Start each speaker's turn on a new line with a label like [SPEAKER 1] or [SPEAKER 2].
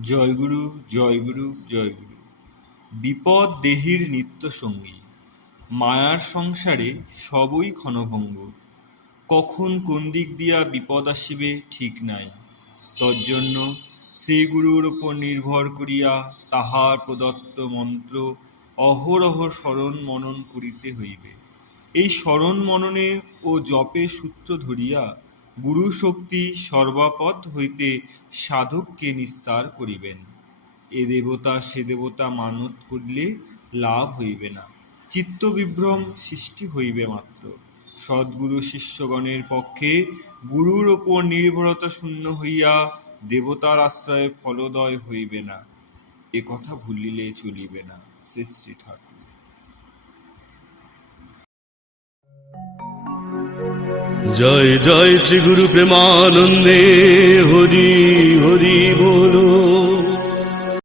[SPEAKER 1] জয়গুরু জয়গুরু জয়গুরু। বিপদ দেহির নিত্য সঙ্গী। মায়ার সংসারে সবই ক্ষণভঙ্গ। কখন কোন দিক দিয়া বিপদ আসিবে ঠিক নাই। তজ্জন্য শ্রীগুরুর উপর নির্ভর করিয়া তাহার প্রদত্ত মন্ত্র অহরহ স্মরণ মনন করিতে হইবে। এই স্মরণ মননে ও জপে সূত্র ধরিয়া গুরু শক্তি সর্বাপদ হইতে সাধককে নিস্তার করিবেন। এ দেবতা সে দেবতা মানত করিলে লাভ হইবে না। চিত্তবিভ্রম সৃষ্টি হইবে মাত্র। সদ্গুরু শিষ্যগণের পক্ষে গুরুর ওপর নির্ভরতা শূন্য হইয়া দেবতার আশ্রয়ে ফলদয় হইবে না। এ কথা ভুলিলে চলিবে না, শ্রী শ্রী ঠাকুর।
[SPEAKER 2] জয় জয় শ্রী গুরু প্রেমানন্দে হরি হরি বলো।